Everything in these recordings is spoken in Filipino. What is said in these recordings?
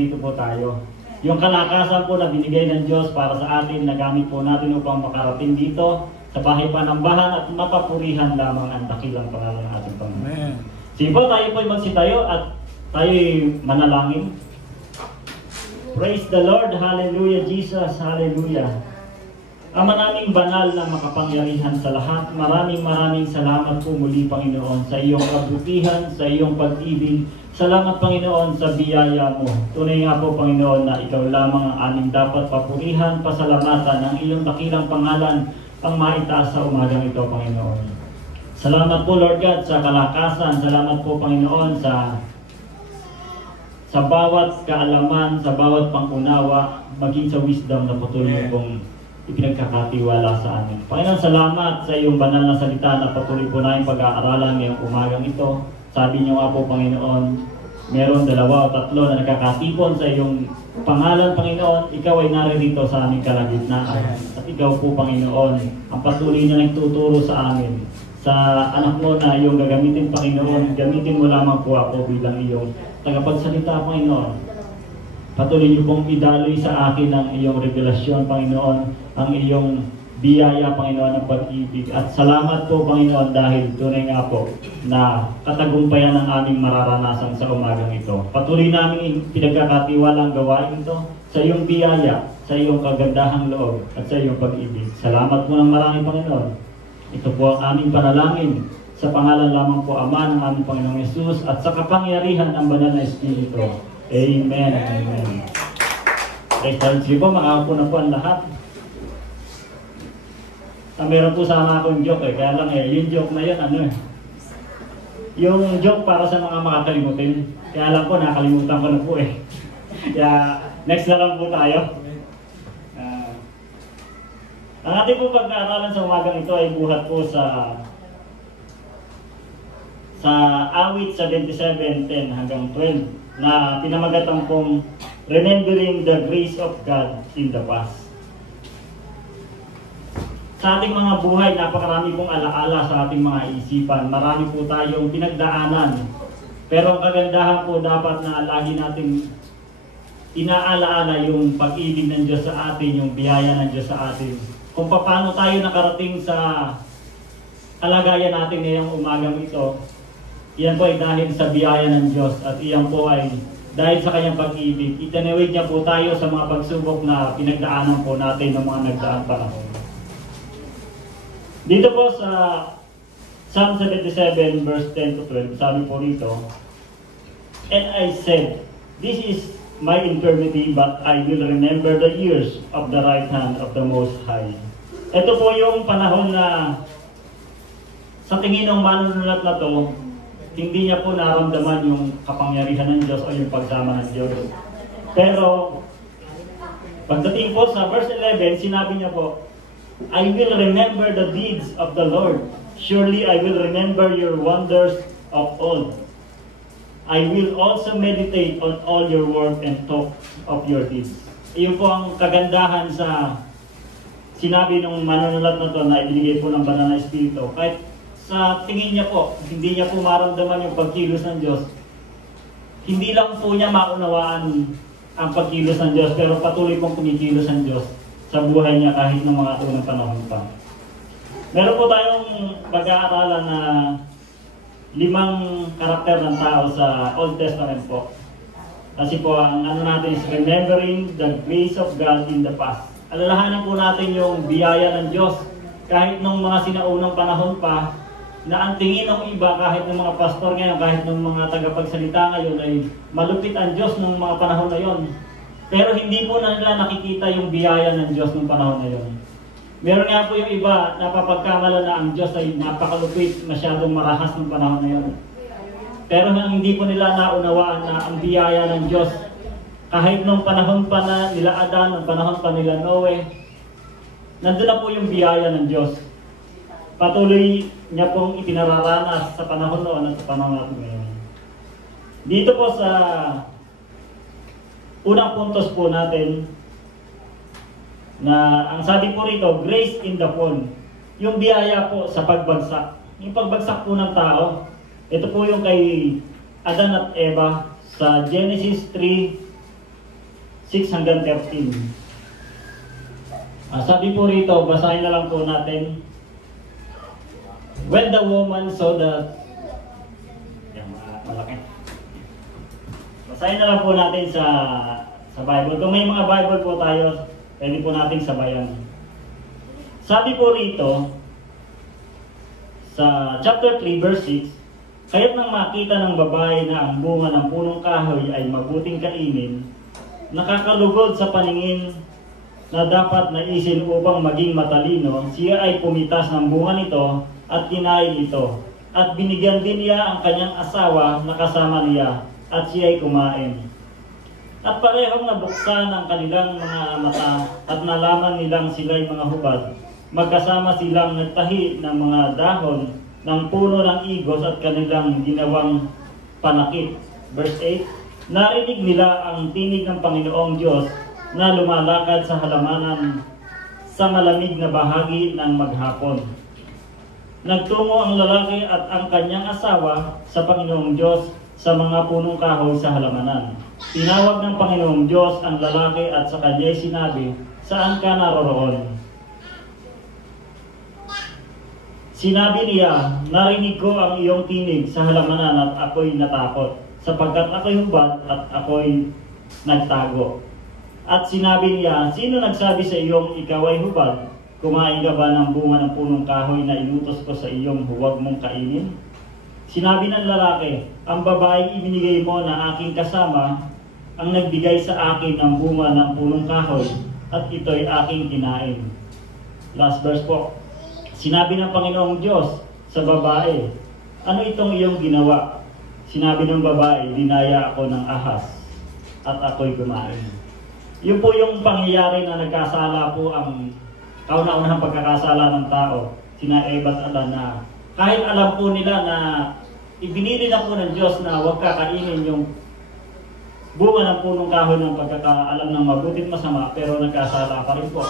Dito po tayo. Yung kalakasan po na binigay ng Diyos para sa atin, nagamit po natin upang makarating dito sa bahay panambahan at mapapurihan lamang ang dakilang pangalan ng ating Panginoon. Sige po, tayo po'y magsitayo at tayo'y manalangin. Praise the Lord, hallelujah Jesus, hallelujah. Ama naming banal na makapangyarihan sa lahat, maraming salamat po muli Panginoon sa iyong kabutihan, sa iyong pag-ibig. Salamat Panginoon sa biyaya mo. Tunay nga po Panginoon na ikaw lamang ang aming dapat papurihan, pasalamatan ang iyong dakilang pangalan ang maitaas sa umagang ito Panginoon. Salamat po Lord God sa kalakasan, salamat po Panginoon sa bawat kaalaman, sa bawat pangunawa, maging sa wisdom na patuloy mong ipinagkakatiwala sa amin. Panginoon, salamat sa iyong banal na salita na patuloy po namin pag-aaralan ngayong umagang ito. Sabi niyo nga po, Panginoon, meron 2 o 3 na nakakatipon sa iyong pangalan, Panginoon. Ikaw ay naririto sa aming kalagitnaan. At ikaw po, Panginoon, ang patuloy na nagtuturo sa amin. Sa anak mo na iyong gagamitin, Panginoon, gamitin mo lamang po ako bilang iyong tagapagsalita, Panginoon. Patuloy niyo pong idaloy sa akin ang iyong revelasyon, Panginoon, ang iyong biyaya, Panginoon, ng pag-ibig. At salamat po, Panginoon, dahil tunay nga po na katagumpayan ang aming mararanasan sa umagang ito. Patuloy namin pinagkakatiwalang gawain ito sa iyong biyaya, sa iyong kagandahang loob, at sa iyong pag-ibig. Salamat po ng marami, Panginoon. Ito po ang aming panalangin sa pangalan lamang po Ama ng aming Panginoong Yesus at sa kapangyarihan ng banal na Espiritu. Amen. Amen. Sige po, makakapo na po ang lahat. Meron po sana akong joke kaya lang yung joke na yun, yung joke para sa mga makakalimutin. Kaya lang po, nakalimutan ko na po Kaya, next na lang po tayo. Ang ating po pag-aaralan sa umagang ito ay buhat po sa awit 77:10 hanggang 12. Na pinamagatan pong Remembering the Grace of God in the Past. Sa ating mga buhay, napakarami pong alaala sa ating mga isipan. Marami po tayong pinagdaanan. Pero ang kagandahan po dapat na lagi natin inaalaala yung pag-ibig ng Diyos sa atin, yung biyaya ng Diyos sa atin. Kung paano tayo nakarating sa kalagayan natin ngayong umagang ito, iyan po ay dahil sa biyaya ng Diyos at iyan po ay dahil sa kanyang pag-ibig. Itinawid niya po tayo sa mga pagsubok na pinagdaanan po natin ng mga nagdaang panahon. Dito po sa Psalm 77 verse 10 to 12, sabi po rito, And I said, This is my infirmity, but I will remember the years of the right hand of the Most High. Ito po yung panahon na sa tingin ng manunulat na to, hindi niya po naramdaman yung kapangyarihan ng Diyos o yung pagsama ng Diyos. Pero, pagdating po sa verse 11, sinabi niya po, I will remember the deeds of the Lord. Surely I will remember your wonders of old. I will also meditate on all your work and talk of your deeds. Iyon po ang kagandahan sa sinabi ng manunulat na to na ibinigay po ng banal na Espiritu. Kahit sa tingin niya po, hindi niya po maramdaman yung pagkilos ng Diyos. Hindi lang po niya maunawaan ang pagkilos ng Diyos, pero patuloy pong kumikilos ang Diyos sa buhay niya kahit ng mga unang panahon pa. Meron po tayong pag-aaralan na 5 karakter ng tao sa Old Testament po. Kasi po ang natin is remembering the grace of God in the past. Alalahanin po natin yung biyaya ng Diyos kahit nung mga sinaunang panahon pa, na ang tingin ng iba, kahit ng mga pastor ngayon, kahit ng mga tagapagsalita ngayon, ay malupit ang Diyos ng mga panahon na yon. Pero hindi po na nila nakikita yung biyaya ng Diyos ng panahon na yon. Meron nga po yung iba, napapagkamala na ang Diyos ay napakalupit, masyadong marahas ng panahon na yon. Pero hindi po nila naunawaan na ang biyaya ng Diyos, kahit nung panahon pa na nila Adan, nung panahon pa nila Noe, nandun na po yung biyaya ng Diyos. Patuloy niya pong ipinararanas sa panahon noon at sa panahon natin ngayon. Dito po sa unang puntos po natin, na ang sabi po rito, grace in the fall. Yung biyaya po sa pagbagsak. Yung pagbagsak po ng tao, ito po yung kay Adan at Eva sa Genesis 3 6 hanggang 13. Sabi po rito, basahin na lang po natin. When the woman saw that, malaki. Basahin na lang po natin sa Bible. Kung may mga Bible po tayo, pwede po natin sabayan. Sabi po rito, sa chapter 3 verse 6, kaya't nang makita ng babae na ang bunga ng punong kahoy ay mabuting kainin, nakakalugod sa paningin na dapat naisin upang maging matalino, siya ay pumitas ng bunga nito at kinain ito. At binigyan din niya ang kanyang asawa na kasama niya at siya ay kumain. At parehong nabuksan ang kanilang mga mata at nalaman nilang sila'y mga hubad. Magkasama silang nagtahi ng mga dahon ng puno ng igos at kanilang ginawang panakip. Verse 8, narinig nila ang tinig ng Panginoong Diyos na lumalakad sa halamanan sa malamig na bahagi ng maghapon. Nagtungo ang lalaki at ang kanyang asawa sa Panginoong Diyos sa mga punong kahoy sa halamanan. Tinawag ng Panginoong Diyos ang lalaki at sa kanya'y sinabi, saan ka naroroon? Sinabi niya, narinig ko ang iyong tinig sa halamanan at ako'y natakot, sapagkat ako'y hubad at ako'y nagtago. At sinabi niya, sino nagsabi sa iyong ikaw ay hubad? Kumain ka ba ng bunga ng punong kahoy na inutos ko sa iyong huwag mong kainin? Sinabi ng lalaki, ang babaeng ibinigay mo na aking kasama, ang nagbigay sa akin ng bunga ng punong kahoy, at ito'y aking kinain. Last verse po. Sinabi ng Panginoong Diyos sa babae, ano itong iyong ginawa? Sinabi ng babae, dinaya ako ng ahas, at ako'y kumain. Yun po yung pangyayari na nagkasala po ang kauna-unahang pagkakasala ng tao, sina Eva at Adan, na kahit alam po nila na ibinili na po ng Diyos na huwag kakainin yung bunga ng punong kahoy ng pagkakaalam ng mabuti at masama, pero nagkasala pa rin po.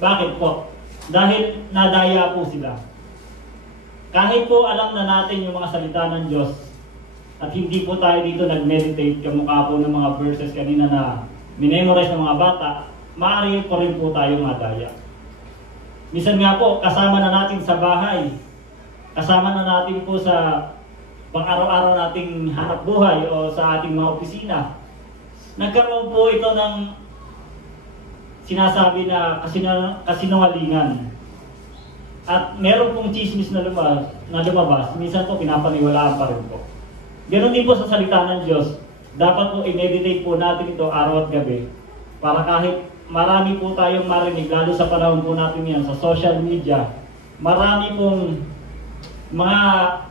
Bakit po? Dahil nadaya po sila. Kahit po alam na natin yung mga salita ng Diyos at hindi po tayo dito nag-meditate kamukha po ng mga verses kanina na minemorize ng mga bata, maaari po rin po tayo madaya. Minsan nga po, kasama na natin sa bahay, kasama na natin po sa pang-araw-araw nating hanap buhay o sa ating mga opisina. Nagkaroon po ito ng sinasabi na kasinungalingan. At meron pong chismis na lumabas, minsan po pinapaniwalaan pa rin po. Ganon din po sa salita ng Diyos. Dapat po i-meditate po natin ito araw at gabi para kahit marami po tayong marinig, lalo sa panahon po natin yan sa social media, marami pong mga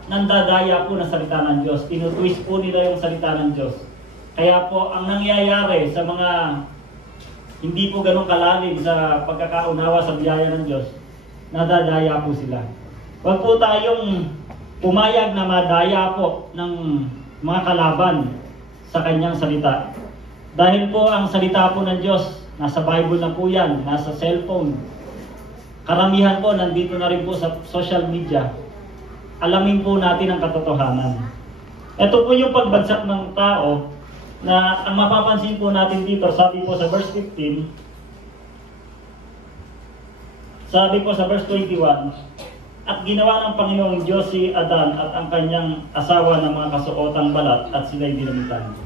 nandadaya po ng salita ng Diyos. Tinutwist po nila yung salita ng Diyos. Kaya po ang nangyayari sa mga hindi po ganun kalalim sa pagkakaunawa sa biyaya ng Diyos, nadadaya po sila. Huwag po tayong pumayag na madaya po ng mga kalaban sa kanyang salita. Dahil po ang salita po ng Diyos, nasa Bible na po yan, nasa cellphone. Karamihan po nandito na rin po sa social media. Alamin po natin ang katotohanan. Ito po yung pagbagsak ng tao na ang mapapansin po natin dito, sabi po sa verse 15, sabi po sa verse 21, at ginawa ng Panginoong Diyos si Adan at ang kanyang asawa ng mga kasuotang balat at sila'y dinamitan.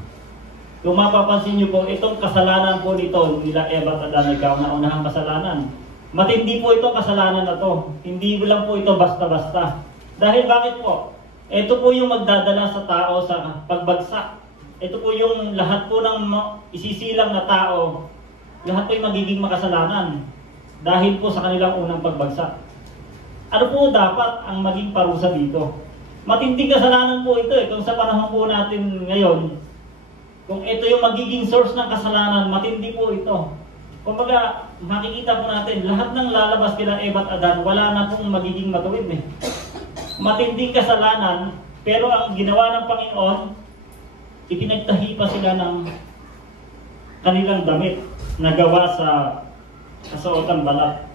Kung mapapansin nyo po, itong kasalanan po nito nila Eva at Adan ay kauna-unahang kasalanan. Matindi po itong kasalanan na to. Hindi lang po ito basta-basta. Dahil bakit po? Ito po yung magdadala sa tao sa pagbagsak. Ito po yung lahat po ng isisilang na tao, lahat po yung magiging makasalanan dahil po sa kanilang unang pagbagsak. Ano po dapat ang maging parusa dito? Matinding kasalanan po ito kung sa panahon po natin ngayon, kung ito yung magiging source ng kasalanan, matindi po ito. Kumbaga, makikita po natin, lahat ng lalabas kila Eva at Adan, wala na pong magiging matuwid Matinding kasalanan, pero ang ginawa ng Panginoon, ipinagtahi pa sila ng kanilang damit na gawa sa kasuotang balat.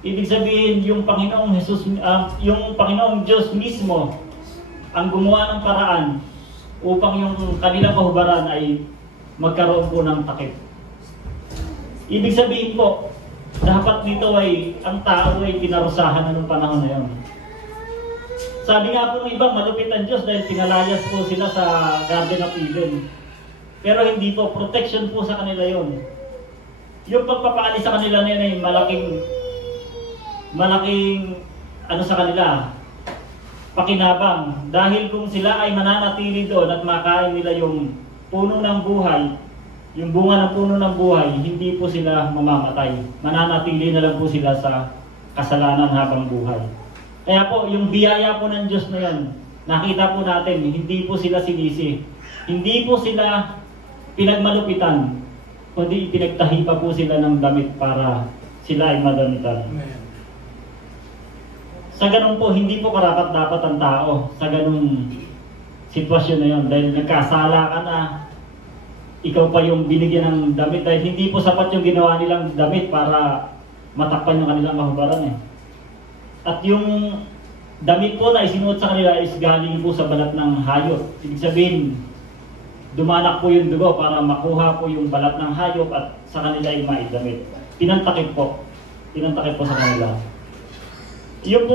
Ibig sabihin, yung Panginoong yung Panginoong Diyos mismo ang gumawa ng paraan upang yung kanilang kahubaran ay magkaroon po ng takip. Ibig sabihin po, dapat dito ay ang tao ay pinarusahan na nung panahon na yun. Sabi nga po ng iba, malupit ang Diyos dahil pinalayas po sila sa Garden of Eden. Pero hindi po, protection po sa kanila yon. Yung pagpapaalis sa kanila na yun ay malaking ano sa kanila, pakinabang. Dahil kung sila ay mananatili doon at makain nila yung puno ng buhay, yung bunga ng puno ng buhay, hindi po sila mamamatay. Mananatili na lang po sila sa kasalanan habang buhay. Kaya po, yung biyaya po ng Diyos na yan, nakita po natin, hindi po sila sinisi. Hindi po sila pinagmalupitan, kundi pinagtahi pa po sila ng damit para sila ay madamitan. Sa ganun po, hindi po karapat-dapat ang tao sa ganung sitwasyon na yun. Dahil nagkasala ka na, ikaw pa yung binigyan ng damit. Dahil hindi po sapat yung ginawa nilang damit para matakpan yung kanilang kahubaran eh. At yung damit po na isinuot sa kanila is galing po sa balat ng hayop. Ibig sabihin, dumanak po yung dugo para makuha po yung balat ng hayop at sa kanila ay maidamit. Pinantakip po sa kanila. Yung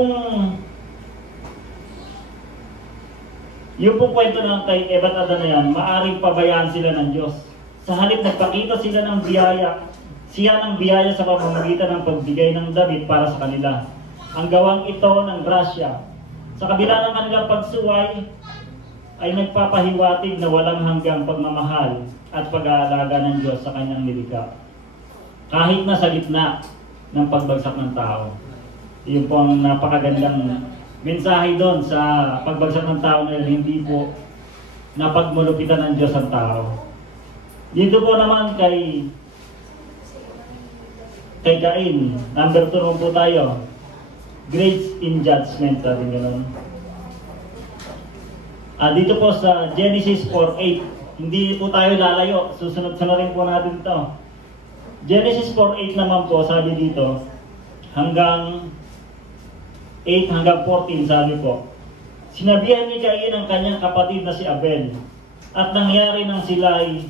pong kwento ng kay Eva at Adan na yan, maaring pabayaan sila ng Diyos. Sa halip nagpakita sila ng biyaya, siya ng biyaya sa pamamagitan ng pagbigay ng damit para sa kanila. Ang gawang ito ng grasya. Sa kabila ng kanilang pagsuway, ay nagpapahiwatig na walang hanggang pagmamahal at pag-aalaga ng Diyos sa kanyang nilikha. Kahit na sa gitna ng pagbagsak ng tao. Iyon po ang napakagandang mensahe doon sa pagbagsak ng tao na yun, hindi po napagmulupitan ng Diyos ang tao. Dito po naman kay Cain, number 2 po tayo. Grace in judgment, sabi gano'n. Dito po sa Genesis 4:8, hindi po tayo lalayo, susunod-sunodin po natin ito. Genesis 4:8 naman po, sabi dito, hanggang 8 hanggang 14, sabi po, sinabihan ni Cain ang kanyang kapatid na si Abel, at nangyari nang sila ay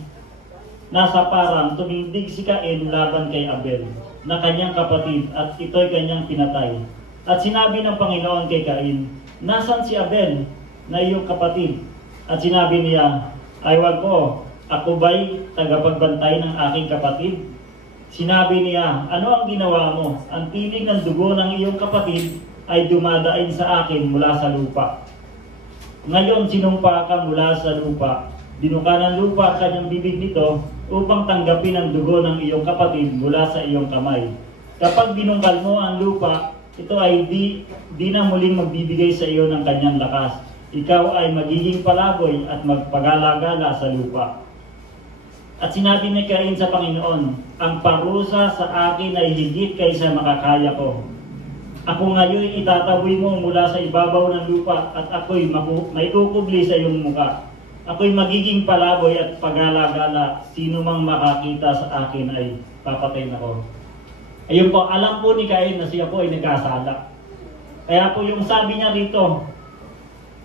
nasa parang, tumindig si Cain laban kay Abel, na kanyang kapatid, at ito'y kanyang pinatay. At sinabi ng Panginoon kay Cain, nasan si Abel, na iyong kapatid? At sinabi niya, ay wag ko, ako ba'y tagapagbantay ng aking kapatid? Sinabi niya, ano ang ginawa mo? Ang tinig ng dugo ng iyong kapatid ay dumadain sa akin mula sa lupa. Ngayon sinumpa ka mula sa lupa. Dinuka ng lupa ang kanyang bibig nito upang tanggapin ang dugo ng iyong kapatid mula sa iyong kamay. Kapag binungkal mo ang lupa, ito ay di na muling magbibigay sa iyo ng kanyang lakas. Ikaw ay magiging palaboy at magpagala-gala sa lupa. At sinabi ni Cain sa Panginoon, ang parusa sa akin ay higit kaysa makakaya ko. Ako ngayon itataboy mo mula sa ibabaw ng lupa at ako'y maikukubli sa iyong muka. Ako'y magiging palaboy at pagala-gala. Sino mang makakita sa akin ay papatayin ako. Ayun po, alam po ni Cain na siya po ay nagkasala. Kaya po yung sabi niya rito,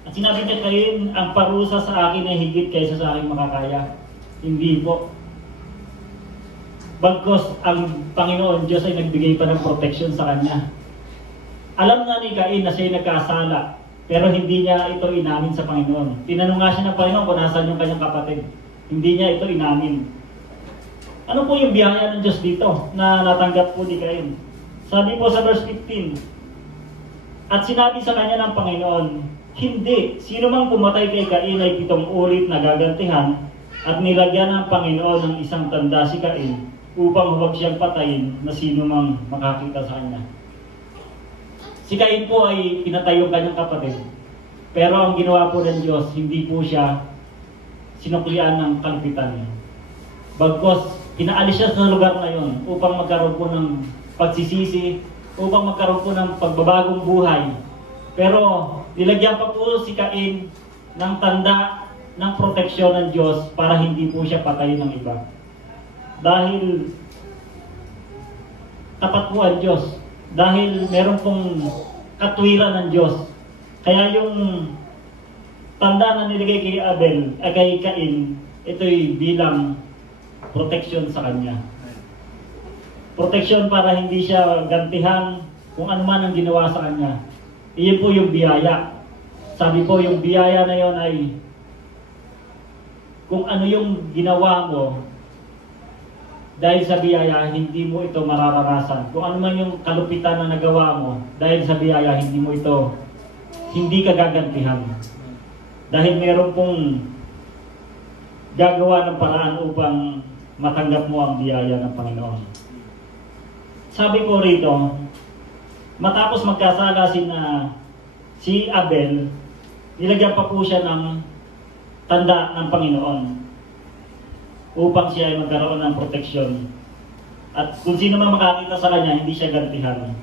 at sinabi niya Cain, ang parusa sa akin ay higit kaysa sa aking makakaya. Hindi po. Bagkos ang Panginoon Diyos ay nagbigay pa ng protection sa kanya. Alam na ni Cain na siya ay nagkasala, pero hindi niya ito inamin sa Panginoon. Tinanong nga siya ng Panginoon kung nasaan yung kanyang kapatid. Hindi niya ito inamin. Ano po yung biyaya ng Diyos dito na natanggap po ni Cain? Sabi po sa verse 15, at sinabi sa kanya ng Panginoon, hindi, sino mang pumatay kay Cain ay 7 ulit na gagantihan, at nilagyan ng Panginoon ng isang tanda si Cain upang huwag siyang patayin na sino mang makakita sa kanya. Si Cain po ay pinatay yung kanyang kapatid, pero ang ginawa po ng Diyos, hindi po siya sinuklian ng kalpitan. Bagkos, pinaalis siya sa lugar na yon upang magkaroon po ng pagsisisi, upang magkaroon po ng pagbabagong buhay. Pero nilagyan pa po si Cain ng tanda ng proteksyon ng Diyos para hindi po siya patayin ng iba. Dahil tapat po ang Diyos. Dahil meron pong katwiran ng Diyos. Kaya yung tanda na nilagay kay Abel, kay Cain, ito'y bilang protection sa kanya. Proteksyon para hindi siya gantihan kung ano man ang ginawa sa kanya. Iyon po yung biyaya. Sabi po yung biyaya na yon ay kung ano yung ginawa mo, dahil sa biyaya, hindi mo ito mararanasan. Kung ano man yung kalupitan na nagawa mo, dahil sa biyaya, hindi ka gagantihan. Dahil meron pong gagawa ng paraan upang matanggap mo ang biyaya ng Panginoon. Sabi po rito, matapos magkasala si Abel, nilagyan pa po siya ng tanda ng Panginoon upang siya ay magkaroon ng proteksyon. At kung sino man makakita sa kanya, hindi siya gantihan.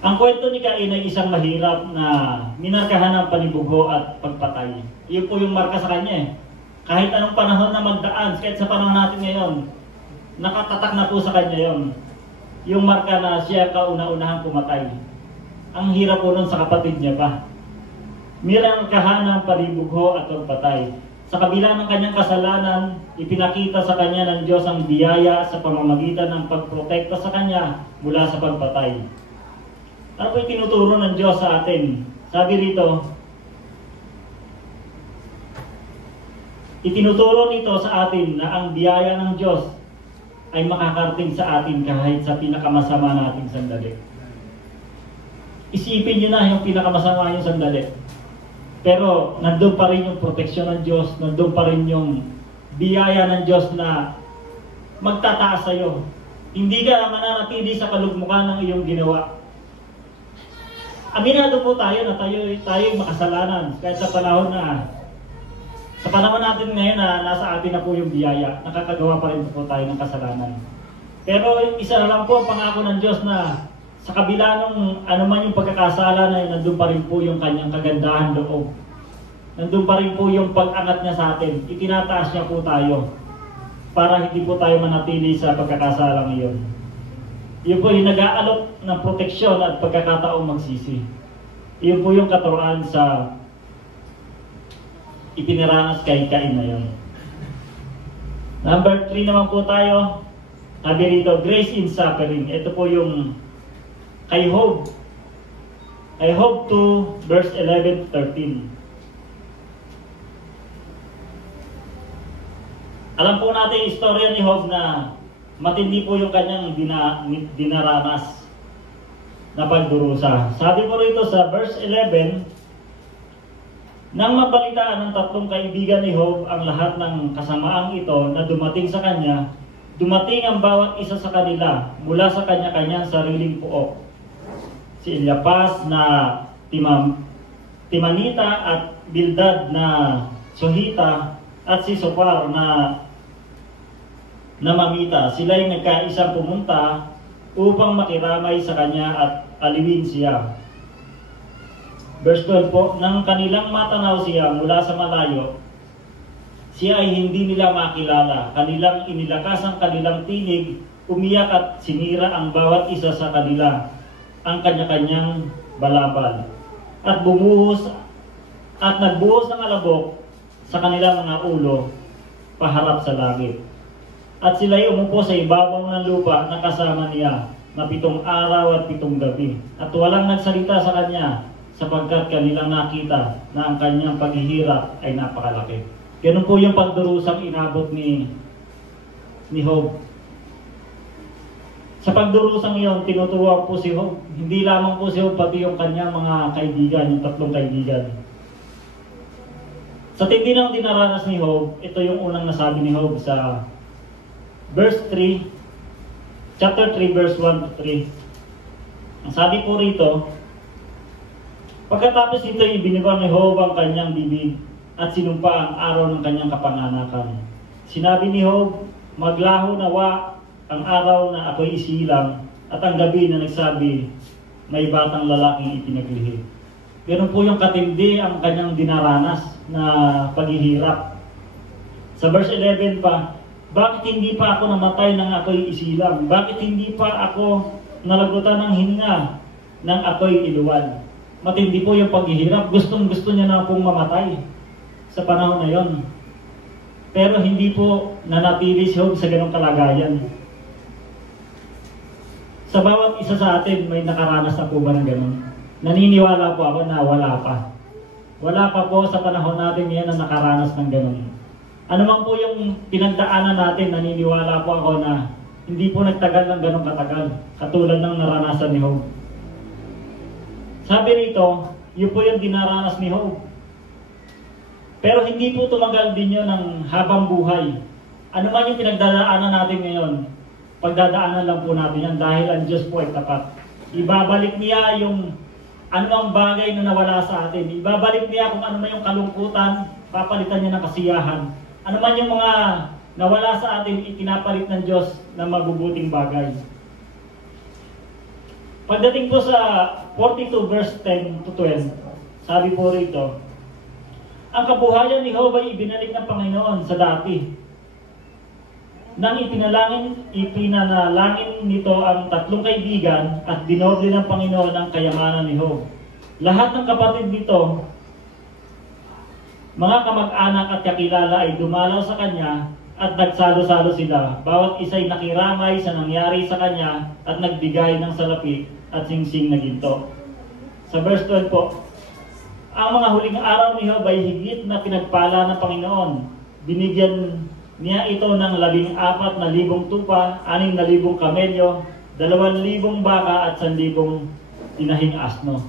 Ang kwento ni Cain ay isang mahirap na minarkahan ng panibugho at pagpatay. Iyon po yung marka sa kanya eh. Kahit anong panahon na magdaan, kahit sa panahon natin ngayon, nakatatak na po sa kanya yon. Yung marka na siya kauna-unahang pumatay. Ang hirap po nun sa kapatid niya pa. Minarkahan ng panibugho at pagpatay. Sa kabila ng kanyang kasalanan, ipinakita sa kanya ng Diyos ang biyaya sa pamamagitan ng pagprotekta sa kanya mula sa pagpatay. Ano po yung tinuturo ng Diyos sa atin? Sabi rito, itinuturo nito sa atin na ang biyaya ng Diyos ay makakarating sa atin kahit sa pinakamasama nating sandali. Isipin nyo na yung pinakamasama yung sandali. Pero nandun pa rin yung proteksyon ng Diyos, nandun pa rin yung biyaya ng Diyos na magtataas sa'yo. Hindi ka mananatili sa kalugmukan ng iyong ginawa. Aminado po tayo na tayo makasalanan kahit sa panahon natin ngayon na nasa atin na po yung biyaya, nakakagawa pa rin po tayo ng kasalanan. Pero isa na lang po ang pangako ng Diyos na sa kabila ng anuman yung pagkakasala na yun, nandun pa rin po yung kanyang kagandahan loob. Nandun pa rin po yung pag-angat niya sa atin. Itinataas niya po tayo para hindi po tayo manatili sa pagkakasala ngayon. Yun po yung nag-aalok ng proteksyon at pagkakataong magsisi. Yun po yung katuruan sa ipinaranas kay Cain na yun. Number 3 naman po tayo. Sabi rito, grace in suffering. Ito po yung kay Job. Kay Job 2 verse 11-13. Alam po natin yung istorya ni Job na matindi po yung kanyang dinaranas na pagdurusa. Sabi po rito sa verse 11, nang mabalitaan ng tatlong kaibigan ni Job ang lahat ng kasamaang ito na dumating sa kanya, dumating ang bawat isa sa kanila mula sa kanya-kanyang sariling puok. Si Eliphaz na Timanita at Bildad na Suhita at si Zophar na Mamita. Sila'y nagkaisang pumunta upang makiramay sa kanya at aliwin siya. Verse 12 po, nang kanilang matanaw siya mula sa malayo, siya ay hindi nila makilala. Kanilang inilakas ang kanilang tinig, umiyak at sinira ang bawat isa sa kanila ang kanya-kanyang balabal. At nagbuhos ng alabok sa kanilang mga ulo paharap sa langit. At sila'y umupo sa ibabaw ng lupa na kasama niya na 7 araw at 7 gabi. At walang nagsalita sa kanya sapagkat kanilang nakita na ang kanyang paghihirap ay napakalaki. Ganun po yung pagdurusang inabot ni Job. Sa pagdurusang iyon, tinutuwa po si Job. Hindi lamang po si Job, pati yung kanyang mga kaibigan, yung 3 kaibigan. Sa tindi ng dinaranas ni Job, ito yung unang nasabi ni Job sa verse 3, chapter 3, verse 1-3. Ang sabi po rito, pagkatapos nito, ibiniwan ni Job ang kanyang bibig at sinumpa ang araw ng kanyang kapanganakan. Sinabi ni Job, maglaho nawa ang araw na ako'y isilang at ang gabi na nagsabi, may batang lalaking ipinaglihi. Ganun po yung katindi ang kanyang dinaranas na paghihirap. Sa verse 11 pa, bakit hindi pa ako namatay nang ako'y isilang? Bakit hindi pa ako nalagutan ng hininga nang ako'y iluwal? Matindi po yung paghihirap. Gustong-gusto niya na pong mamatay sa panahon na yon. Pero hindi po nanatili si Job sa ganong kalagayan. Sa bawat isa sa atin, may nakaranas na po ba ng ganon? Naniniwala po ako na wala pa. Wala pa po sa panahon natin yan na nakaranas ng ganon. Ano man po yung pinagdaanan natin, naniniwala po ako na hindi po nagtagal ng ganong katagal, katulad ng naranasan ni Job. Sabi rito, yun po yung dinaranas ni Job. Pero hindi po tumagal din yun ng habang buhay. Ano man yung pinagdadaanan natin ngayon, pagdadaanan lang po natin yan dahil ang Diyos po ay tapat. Ibabalik niya yung anumang bagay na nawala sa atin. Ibabalik niya kung ano man yung kalungkutan, papalitan niya ng kasiyahan. Ano man yung mga nawala sa atin, ipinapalit ng Diyos ng mabubuting bagay. Pagdating po sa 42 verse 10 to 12, sabi po rito, ang kabuhayan ni Job ay ibinalik ng Panginoon sa dati. Nang ipinanalangin nito ang tatlong kaibigan at dinoble ng Panginoon ang kayamanan ni Job. Lahat ng kapatid nito, mga kamag-anak at kakilala ay dumalaw sa kanya at nagsalo-salo sila. Bawat isa'y nakiramay sa nangyari sa kanya at nagbigay ng salapi at singsing na ginto. Sa verse 12 po, ang mga huling araw ni Job ay higit na pinagpala ng Panginoon. Binigyan niya ito ng 14,000 tupa, 6,000 kamelyo, 2,000 baka at 1,000 tinahing asno.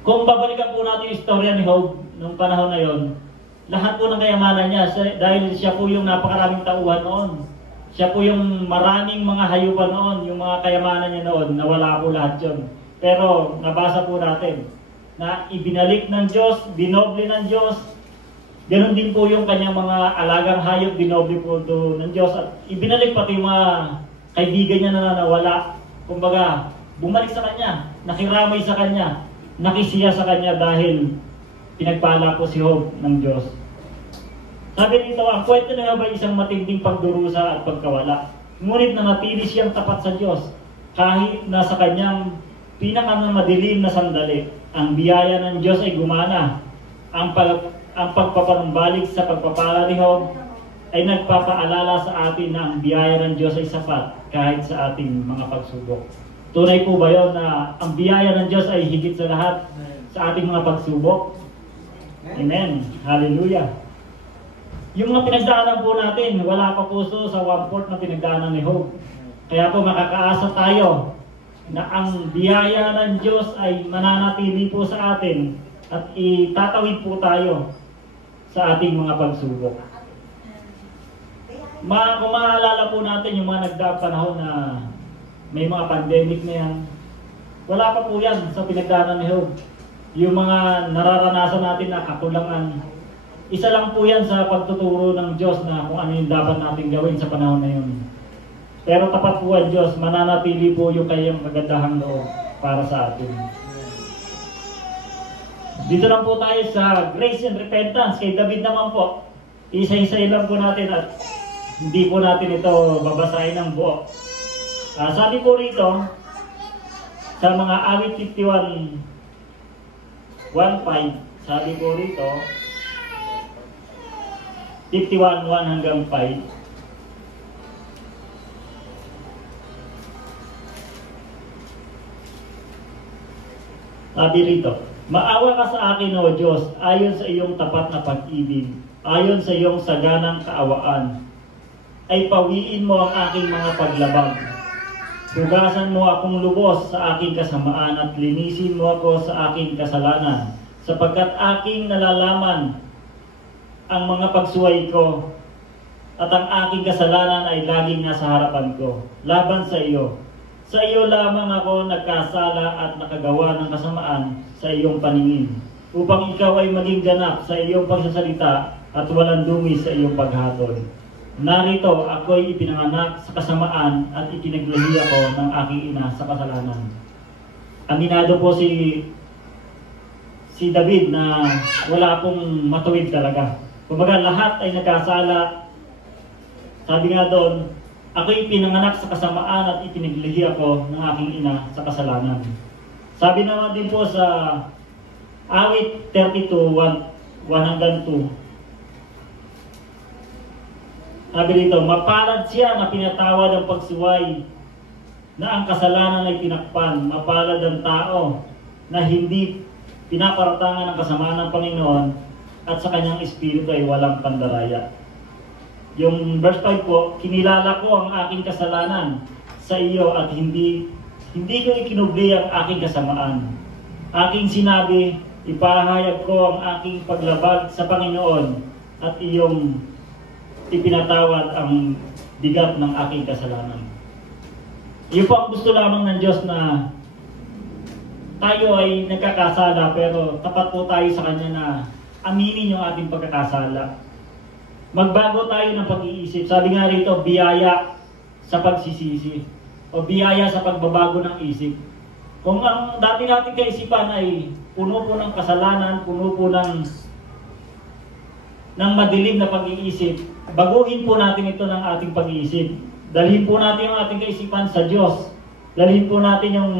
Kung babalikan po natin yung istorya ni Job nung panahon na yon, lahat po ng kayamanan niya, dahil siya po yung napakaraming tauhan noon. Siya po yung maraming mga hayupan noon, yung mga kayamanan niya noon, nawala po lahat yun. Pero nabasa po natin na ibinalik ng Diyos, dinoble ng Diyos. Ganon din po yung kanyang mga alagang hayop, dinoble po ng Diyos. At ibinalik pati yung mga kaibigan niya na nawala. Kumbaga, bumalik sa kanya, nakiramay sa kanya, nakisiya sa kanya dahil pinagpala po si Job ng Diyos. Sabi dito, ang kwento na Job ay isang matinding pagdurusa at pagkawala. Ngunit nanatili siyang tapat sa Diyos kahit nasa kanyang pinakamadilim na sandali. Ang biyaya ng Diyos ay gumana. Ang pagpapanumbalik sa pagpapala ni Job ay nagpapaalala sa atin na ang biyaya ng Diyos ay sapat kahit sa ating mga pagsubok. Tunay po ba yun na ang biyaya ng Diyos ay higit sa lahat sa ating mga pagsubok? Amen. Hallelujah. Yung mga pinagdaanan po natin, wala pa po sa 1/4 na pinagdaanan ni Job. Kaya po makakaasa tayo na ang biyaya ng Diyos ay mananatili po sa atin at itatawid po tayo sa ating mga pagsubok. Kung maalala po natin yung mga nagdaang panahon na may mga pandemic na yan, wala pa po yan sa pinagdaanan ni Job. Yung mga nararanasan natin na kakulangan, isa lang po yan sa pagtuturo ng Diyos na kung ano yung dapat natin gawin sa panahon na yun. Pero tapat po ang Diyos, mananatili po yung kayang kagandahang loob para sa atin. Dito lang po tayo sa grace and repentance. Kay David naman po, isa-isay lang po natin at hindi po natin ito babasahin ng buo. Sabi po rito, sa mga awit 51:1-5, sabi po rito, 51:1-5, sabi rito, maawa ka sa akin, O Diyos, ayon sa iyong tapat na pag-ibig, ayon sa iyong saganang kaawaan, ay pawiin mo ang aking mga paglabag. Hugasan mo akong lubos sa aking kasamaan at linisin mo ako sa aking kasalanan, sapagkat aking nalalaman ang mga pagsuway ko at ang aking kasalanan ay laging nasa harapan ko, laban sa iyo. Sa iyo lamang ako nagkasala at nakagawa ng kasamaan sa iyong paningin, upang ikaw ay maging ganap sa iyong pagsasalita at walang dumi sa iyong paghatol. Narito ako'y ipinanganak sa kasamaan at ikinaglahi ako ng aking ina sa kasalanan. Aminado po si David na wala pong matuwid talaga. Kumbaga lahat ay nagkasala. Sabi nga doon, ako'y pinanganak sa kasamaan at ipinaglihi ako ng aking ina sa kasalanan. Sabi naman din po sa awit 32:1-2, Sabi dito, mapalad siya na pinatawad ang pagsuway, na ang kasalanan ay tinakpan. Mapalad ang tao na hindi pinaparatangan ng kasamaan ng Panginoon at sa kanyang espiritu ay walang pandaraya. Yung verse 5 po, kinilala ko ang aking kasalanan sa iyo at hindi ko ikinubli ang aking kasamaan. Aking sinabi, ipahayag ko ang aking paglabag sa Panginoon at iyong ipinatawad ang bigat ng aking kasalanan. Iyon po ang gusto lamang ng Diyos, na tayo ay nagkakasala pero tapat po tayo sa Kanya na aminin yung ating pagkakasala. Magbago tayo ng pag-iisip. Sabi nga rito, biyaya sa pagsisisi o biyaya sa pagbabago ng isip. Kung ang dati nating kaisipan ay puno po ng kasalanan, puno po ng madilim na pag-iisip, baguhin po natin ito ng ating pag-iisip. Dalhin po natin yung ating kaisipan sa Diyos. Dalhin po natin yung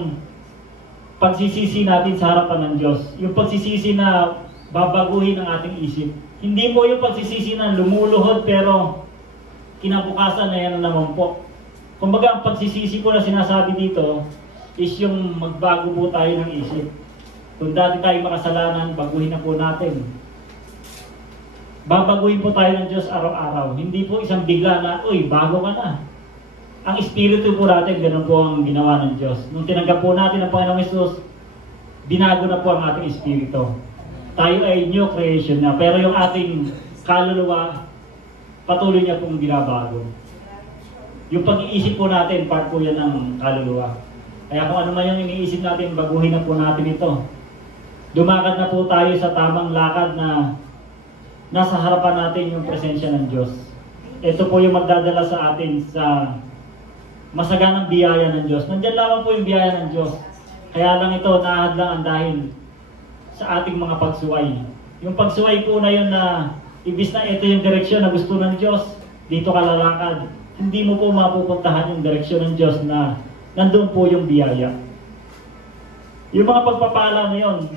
pagsisisi natin sa harapan ng Diyos. Yung pagsisisi na babaguhin ang ating isip. Hindi po yung pagsisisi na lumuluhod pero kinabukasan na yan naman po. Kumbaga ang pagsisisi po na sinasabi dito is yung magbago po tayo ng isip. Kung dati tayo makasalanan, baguhin na po natin. Babaguhin po tayo ng Diyos araw-araw. Hindi po isang bigla na, uy, bago ka na. Ang espiritu po natin, ganun po ang ginawa ng Diyos. Nung tinanggap po natin ang Panginoong Hesus, binago na po ang ating espiritu. Tayo ay new creation na, pero yung ating kaluluwa, patuloy niya pong binabago. Yung pag-iisip po natin, part po yan ng kaluluwa. Kaya kung ano man yung iniisip natin, baguhin na po natin ito. Dumakad na po tayo sa tamang lakad na nasa harapan natin yung presensya ng Diyos. Ito po yung magdadala sa atin sa masaganang biyaya ng Diyos. Nandiyan lamang po yung biyaya ng Diyos. Kaya lang ito, nahadlangan dahil sa ating mga pagsuway. Yung pagsuway po na yun na ibis na ito yung direksyon na gusto ng Diyos, dito ka lalakad. Hindi mo po mapupuntahan yung direksyon ng Diyos na nandun po yung biyaya. Yung mga pagpapala na yun,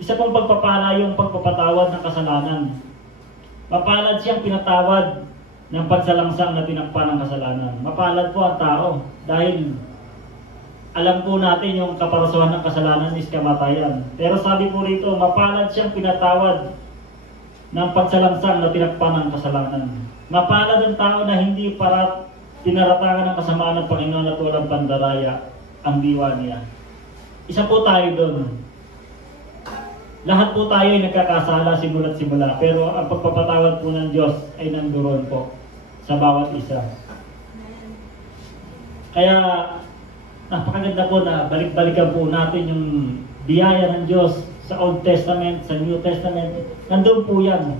isa pong pagpapala yung pagpapatawad ng kasalanan. Mapalad siyang pinatawad ng pagsalangsang na tinakpan ng kasalanan. Mapalad po ang tao dahil alam po natin yung kaparusahan ng kasalanan is kamatayan. Pero sabi po rito, mapalad siyang pinatawad ng pagsalangsang na tinakpan ng kasalanan. Mapalad ang tao na hindi pinaratangan ng kasamaan ng Panginoon at walang pandaraya ang diwa niya. Isa po tayo doon. Lahat po tayo ay nagkakasala simula't simula, pero ang pagpapatawad po ng Diyos ay nandoon po sa bawat isa. Kaya napakaganda po na balik-balikan po natin yung biyaya ng Diyos sa Old Testament, sa New Testament. Nandoon po yan.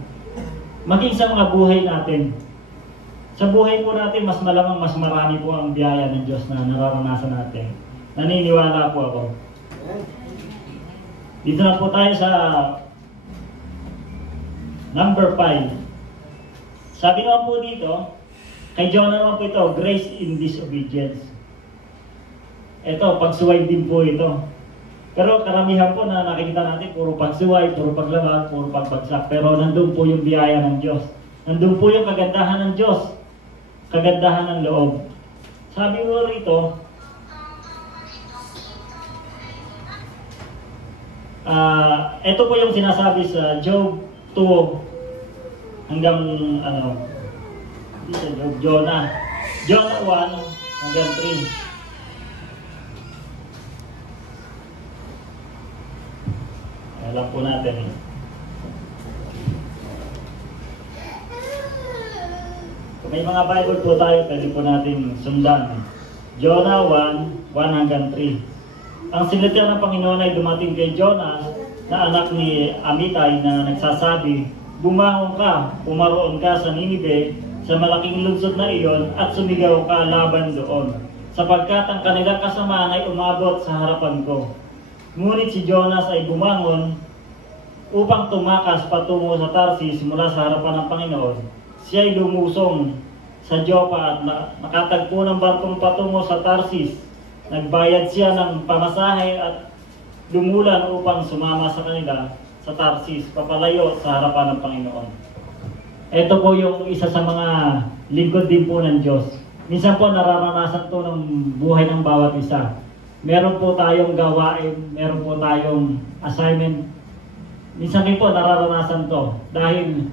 Maging sa mga buhay natin. Sa buhay po natin, mas malamang mas marami po ang biyaya ng Diyos na nararanasan natin. Naniniwala po ako. Dito na po tayo sa number 5. Sabi nga po dito, kay Jonah naman po ito, grace in disobedience. Ito, pagsuway din po ito. Pero karamihan po na nakikita natin, puro pagsuway, puro paglabag, puro pagbagsak. Pero nandun po yung biyaya ng Diyos. Nandun po yung kagandahan ng Diyos. Kagandahan ng loob. Sabi mo rito, ito po yung sinasabi sa Job 2 hanggang Jonah 1 hanggang 3. Alam po natin. Kung may mga Bible po tayo, pwede po natin sundan. Jonah 1 hanggang 3. Ang salita ng Panginoon ay dumating kay Jonah na anak ni Amitay na nagsasabi, bumangon ka, pumaroon ka sa Ninive, sa malaking lungsod na iyon at sumigaw ka laban doon, sapagkat ang kanilang kasamaan ay umabot sa harapan ko. Ngunit si Jonas ay bumangon upang tumakas patungo sa Tarsis mula sa harapan ng Panginoon. Siya ay lumusong sa Joppa at nakatagpo ng barkong patungo sa Tarsis. Nagbayad siya ng pamasahe at lumulan upang sumama sa kanila sa Tarsis, papalayo sa harapan ng Panginoon. Ito po yung isa sa mga lingkod din po ng Diyos. Minsan po nararanasan to ng buhay ng bawat isa. Meron po tayong gawain, meron po tayong assignment. Minsan din po nararanasan to. Dahil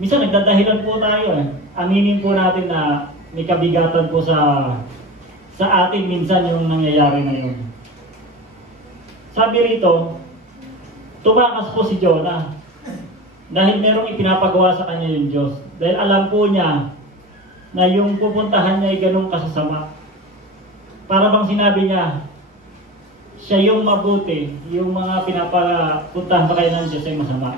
minsan nagdadahilan po tayo eh. Aminin po natin na may kabigatan po sa atin minsan yung nangyayari na yun. Sabi rito, tumakas po si Jonah. Dahil merong ipinapagawa sa kanya yung Diyos. Dahil alam po niya na yung pupuntahan niya ay ganun kasasama. Para bang sinabi niya, siya yung mabuti, yung mga pinapapuntahan sa kanya ng Diyos ay masama.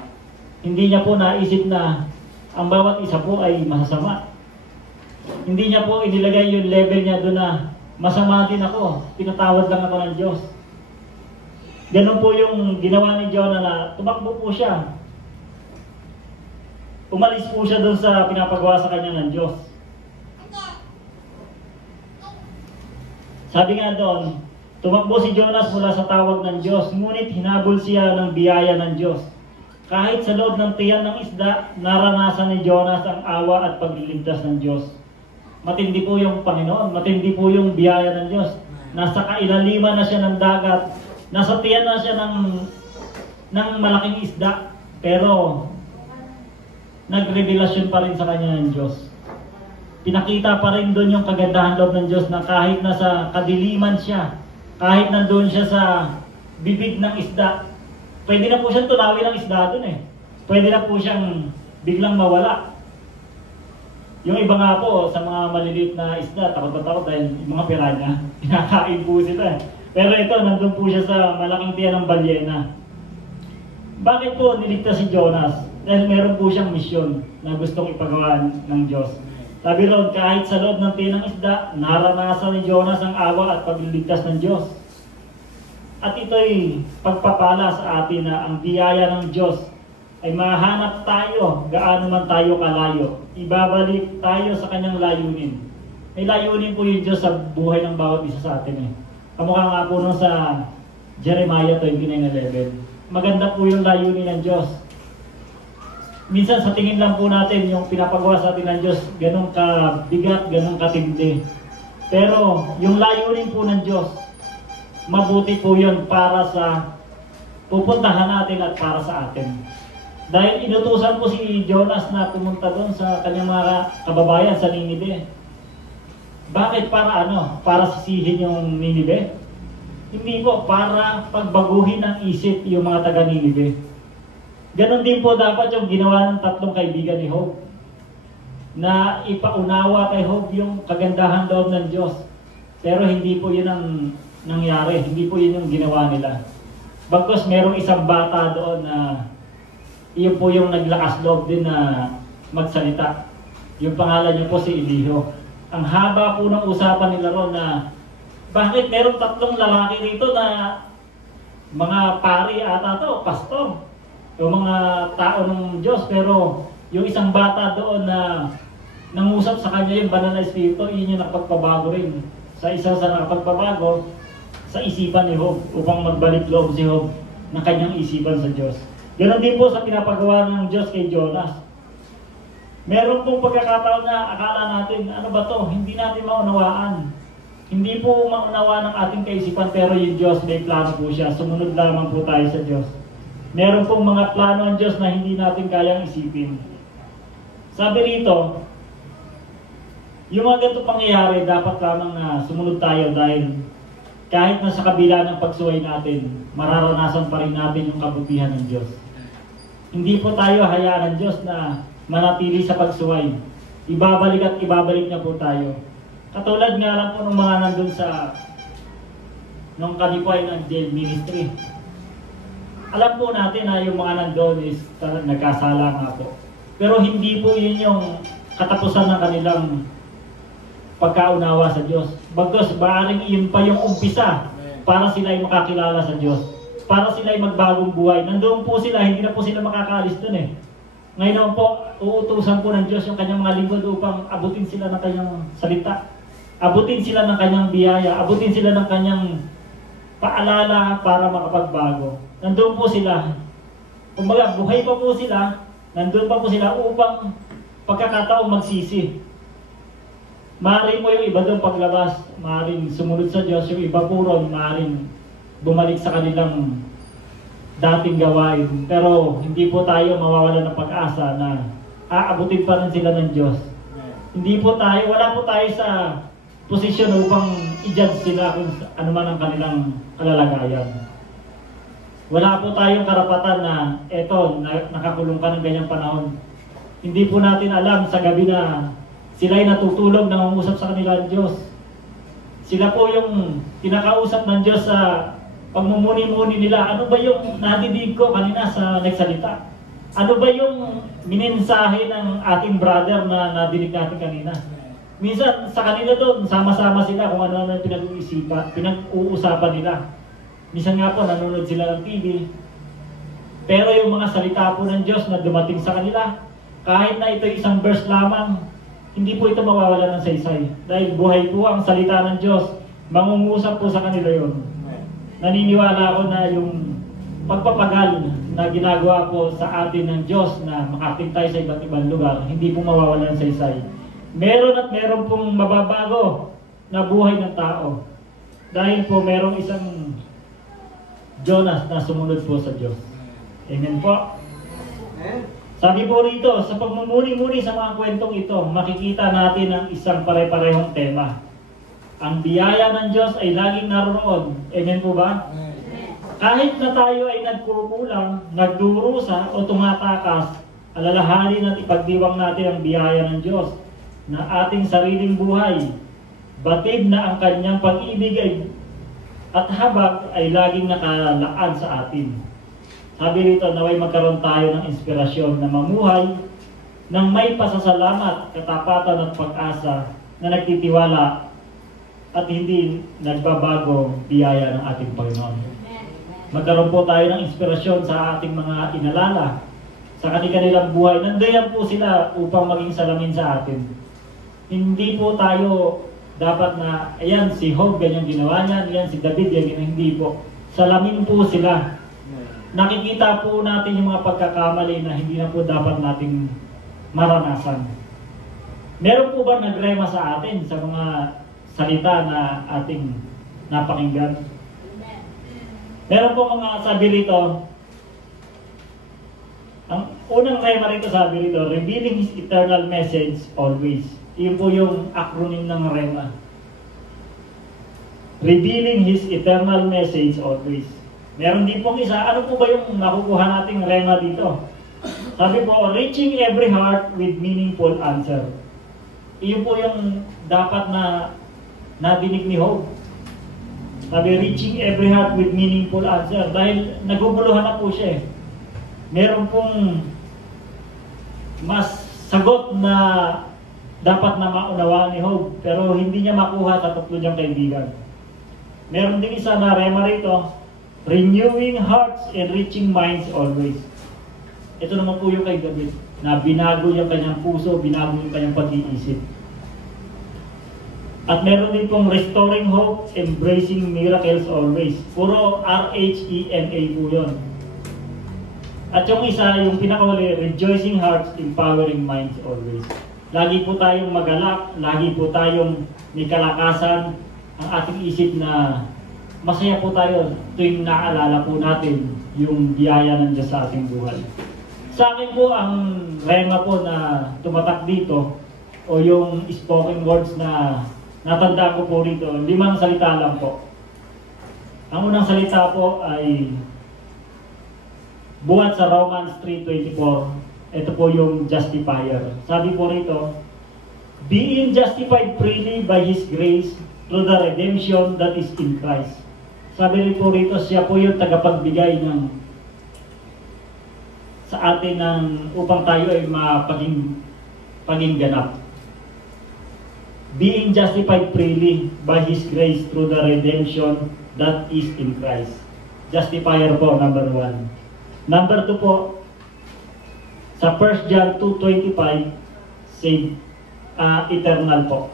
Hindi niya po naisip na ang bawat isa po ay masasama. Hindi niya po inilagay yung level niya doon na masama din ako, pinatawad lang ako ng Diyos. Ganun po yung ginawa ni Jonah na tumakbo po siya. Umalis po siya doon sa pinapagawa sa kanya ng Diyos. Sabi nga doon, tumakbo si Jonas mula sa tawag ng Diyos, ngunit hinabol siya ng biyaya ng Diyos. Kahit sa loob ng tiyan ng isda, naranasan ni Jonas ang awa at pagliligtas ng Diyos. Matindi po yung Panginoon, matindi po yung biyaya ng Diyos. Nasa kailaliman na siya ng dagat, nasa tiyan na siya ng malaking isda, pero nagrevelasyon pa rin sa kanya ng Diyos. Pinakita pa rin doon yung kagandahan loob ng Diyos na kahit nasa kadiliman siya, kahit nandun siya sa bibig ng isda, pwede na po siyang tunawin ng isda doon eh. Pwede na po siyang biglang mawala. Yung iba nga po, sa mga maliliit na isda, takot na takot dahil yung mga piranya, pinakain po sila. Pero ito, nandun po siya sa malaking tiyan ng balyena. Bakit po niligtas si Jonas? Dahil meron po siyang misyon na gustong ipagawa ng Diyos. Sabi roon, kahit sa loob ng tiyan ng isda, naranasan ni Jonas ang awa at pagliligtas ng Diyos. At ito'y pagpapala sa atin na ang biyaya ng Diyos ay mahanap tayo gaano man tayo kalayo. Ibabalik tayo sa kanyang layunin. May layunin po yung Diyos sa buhay ng bawat isa sa atin eh. Kamukha nga po nung sa Jeremiah 29:11. Maganda po yung layunin ng Diyos. Minsan sa tingin lang po natin yung pinapagawa sa atin ng Diyos, ganun kabigat, ganun katindi. Pero yung layunin po ng Diyos, mabuti po yun para sa pupuntahan natin at para sa atin. Dahil inutusan po si Jonas na pumunta doon sa kanyang mga kababayan sa Ninive. Bakit? Para ano? Para sisihin yung Ninive? Hindi po, para pagbaguhin ang isip yung mga taga Ninive. Ganon din po dapat yung ginawa ng tatlong kaibigan ni Job. Na ipaunawa kay Job yung kagandahan loob ng Diyos. Pero hindi po yun ang nangyari. Hindi po yun yung ginawa nila. Bagkus merong isang bata doon na iyon po yung naglakas loob din na magsalita. Yung pangalan niya po si Eliho. Ang haba po ng usapan nila ron na bakit merong tatlong lalaki rito na mga pari ata to, pastor. Yung mga tao ng Diyos, pero yung isang bata doon na nangusap sa kanya yung banal na espiritu, yun yung nakapagpabago rin. Sa isa sa nakapagpabago, sa isipan ni Job, upang magbalik loob si Job ng kanyang isipan sa Diyos. Ganon din po sa pinapagawa ng Diyos kay Jonas. Meron pong pagkakataon na akala natin, ano ba to? Hindi natin maunawaan. Hindi po maunawa ng ating kaisipan, pero yung Diyos may plano po siya. Sumunod lamang po tayo sa Diyos. Meron pong mga plano ang Diyos na hindi natin kayang isipin. Sabi rito, yung mga ganito pangyayari, dapat lamang na sumunod tayo dahil kahit na sa kabila ng pagsuway natin, mararanasan pa rin natin yung kabutihan ng Diyos. Hindi po tayo hayaan ng Diyos na manatili sa pagsuway. Ibabalik at ibabalik niya po tayo. Katulad nga lang po ng mga nandun sa nung kanipoy ng jail ministry. Alam po natin na yung mga nandun is nagkasala nga po. Pero hindi po yun yung katapusan ng kanilang pagkaunawa sa Diyos. Bagkus, maaaring iyon pa yung umpisa para sila ay makakilala sa Diyos. Para sila ay magbagong buhay. Nandoon po sila, hindi na po sila makakaalis dun eh. Ngayon naman po, uutusan po ng Diyos yung kanyang mga lingkod upang abutin sila ng kanyang salita. Abutin sila ng kanyang biyaya. Abutin sila ng kanyang paalala para makapagbago. Nandoon po sila. Kumbaga, buhay pa po sila. Nandoon pa po sila upang pagkakataong magsisi. Maaaring mo yung iba doon paglabas, maaaring sumunod sa Diyos, yung iba po ron, maaaring bumalik sa kanilang dating gawain. Pero hindi po tayo mawawala ng pag-asa na aabutin pa rin sila ng Diyos. Hindi po tayo, wala po tayo sa posisyon upang i-judge sila kung ano man ang kanilang kalalagayan. Wala po tayong karapatan na eto, nakakulong ka ng ganyang panahon. Hindi po natin alam sa gabi na sila'y natutulog na mangusap sa kanila ng Diyos. Sila po yung kinakausap ng Diyos sa pagmumuni-muni nila. Ano ba yung nadidig ko kanina sa nagsalita? Ano ba yung minensahe ng ating brother na nadinig natin kanina? Minsan sa kanila doon, sama-sama sila kung ano na pinag-uusapan nila. Minsan nga po, nanonood sila ng TV. Pero yung mga salita po ng Diyos na dumating sa kanila, kahit na ito isang verse lamang, hindi po ito mawawala ng saysay. Dahil buhay po ang salita ng Diyos, mangungusap po sa kanila yon. Naniniwala ako na yung pagpapagal na ginagawa po sa atin ng Diyos na makating tayo sa iba't ibang lugar, hindi po mawawala ng saysay. Meron at meron pong mababago na buhay ng tao. Dahil po merong isang Jonas na sumunod po sa Diyos. Amen po. Sabi po rito, sa pagmumuni-muni sa mga kwentong ito, makikita natin ang isang pare-parehong tema. Ang biyaya ng Diyos ay laging naroon. Amen po ba? Kahit na tayo ay nagkukulang, nagdurusa o tumatakas, alalahanin at ipagdiwang natin ang biyaya ng Diyos na ating sariling buhay. Batid na ang kanyang pag-ibig at habag ay laging nakalaan sa atin. Sabi rito, naway magkaroon tayo ng inspirasyon na mamuhay ng may pasasalamat, katapatan at pag-asa na nagtitiwala at hindi nagbabago biyaya ng ating Panginoon. Magkaroon po tayo ng inspirasyon sa ating mga inalala, sa kanilang buhay. Nandiyan po sila upang maging salamin sa atin. Hindi po tayo dapat na, ayan, si Job, ganyan ginawa niya, ayan, si David, ganyan, hindi po. Salamin po sila. Nakikita po natin yung mga pagkakamali na hindi na po dapat nating maranasan. Meron po ba nagrema sa atin sa mga salita na ating napakinggan? Meron po mga sabi rito, ang unang rema rito sabi rito, revealing His eternal message always. Yun po yung acronym ng REMA. Revealing His eternal message always. Meron din pong isa, ano po ba yung makukuha nating REMA dito? Sabi po, reaching every heart with meaningful answer. Iyon po yung dapat na nadinig ni Job. Sabi, reaching every heart with meaningful answer. Dahil naguguluhan na po siya. Meron pong mas sagot na dapat na maunawaan ni Job, pero hindi niya makuha sa tatlo niyang kaibigan. Meron din isa na rema rito, renewing hearts and reaching minds always. Ito naman po yung kay David, na binago yung kanyang puso, binago yung kanyang pag-iisip. At meron din pong restoring hope, embracing miracles always. Puro R-H-E-M-A po yun. At yung isa, yung pinakauli, rejoicing hearts, empowering minds always. Lagi po tayong magalak, lagi po tayong may kalakasan, ang ating isip na masaya po tayo tuwing naalala po natin yung biyaya ng Diyos sa ating buhay. Sa akin po, ang rema po na tumatak dito, o yung spoken words na natandaan ko po rito, 5 salita lang po. Ang unang salita po ay buhat sa Romans 3:24. Ito po yung justifier. Sabi po rito, being justified freely by His grace through the redemption that is in Christ. Sabi rin po rito, siya po yung tagapagbigay ng sa atin ng upang tayo ay mapaging ganap. Being justified freely by His grace through the redemption that is in Christ. Justifier po, number 1. Number 2 po, sa 1 John 2:25, say, eternal po.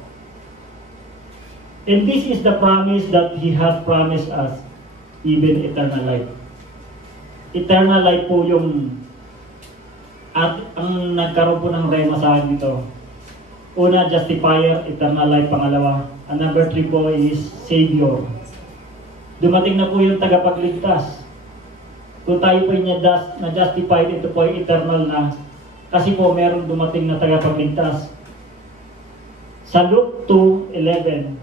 And this is the promise that He has promised us, even eternal life. Eternal life po yung At ang nagkaroon po ng rema sa akin dito, una, justifier, eternal life, pangalawa. Ang number 3 po is Savior. Dumating na po yung tagapagligtas. Kung tayo po yung na-justified, ito po ay eternal na. Kasi po meron dumating na tagapagligtas. Sa Luke 2:11,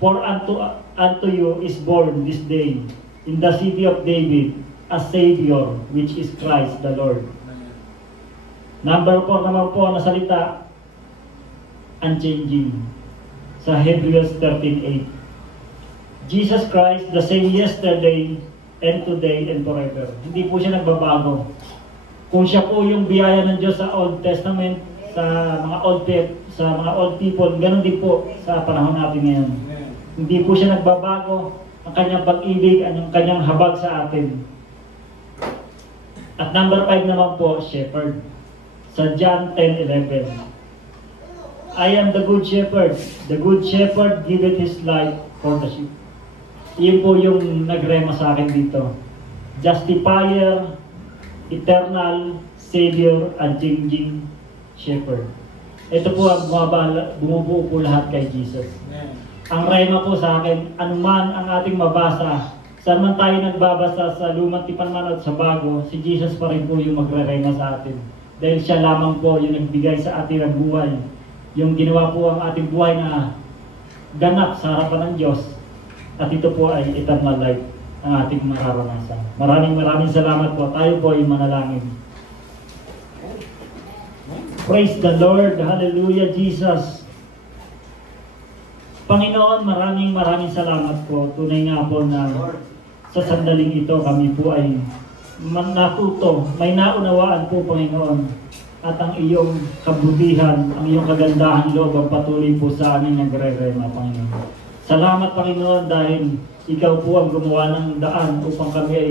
For unto you is born this day in the city of David a Savior, which is Christ the Lord. Number 4 naman po na salita, unchanging. Sa Hebrews 13:8. Jesus Christ, the same yesterday and today and forever. Hindi po siya nagbabago. Kung siya po yung biyaya ng Diyos sa Old Testament, sa mga old people, ganun din po sa panahon natin ngayon. Hindi po siya nagbabago. Ang kanyang pag-ibig, ang kanyang habag sa atin. At number 5 naman po, shepherd. Sa John 10:11. I am the good shepherd. The good shepherd giveth his life for the sheep. Iyon po yung nagrema sa akin dito. Justifier, eternal, Savior, unchanging shepherd. Ito po ang bumubuo po lahat kay Jesus. Ang rema po sa akin, anuman ang ating mabasa, saan man tayo nagbabasa sa lumang tipan man at sa bago, si Jesus pa rin po yung magre-rema sa atin. Dahil siya lamang po yung nagbigay sa atin ng buhay. Yung ginawa po ang ating buhay na ganap sa harapan ng Diyos. At ito po ay eternal life ang ating mararanasan. Maraming salamat po. Tayo po ay manalangin. Praise the Lord. Hallelujah, Jesus. Panginoon, maraming salamat po. Tunay nga po na sa sandaling ito kami po ay natuto, may naunawaan po, Panginoon, at ang iyong kabutihan, ang iyong kagandahan loob ang patuloy po sa amin nagre-rema, Panginoon. Salamat, Panginoon, dahil ikaw po ang gumawa ng daan upang kami ay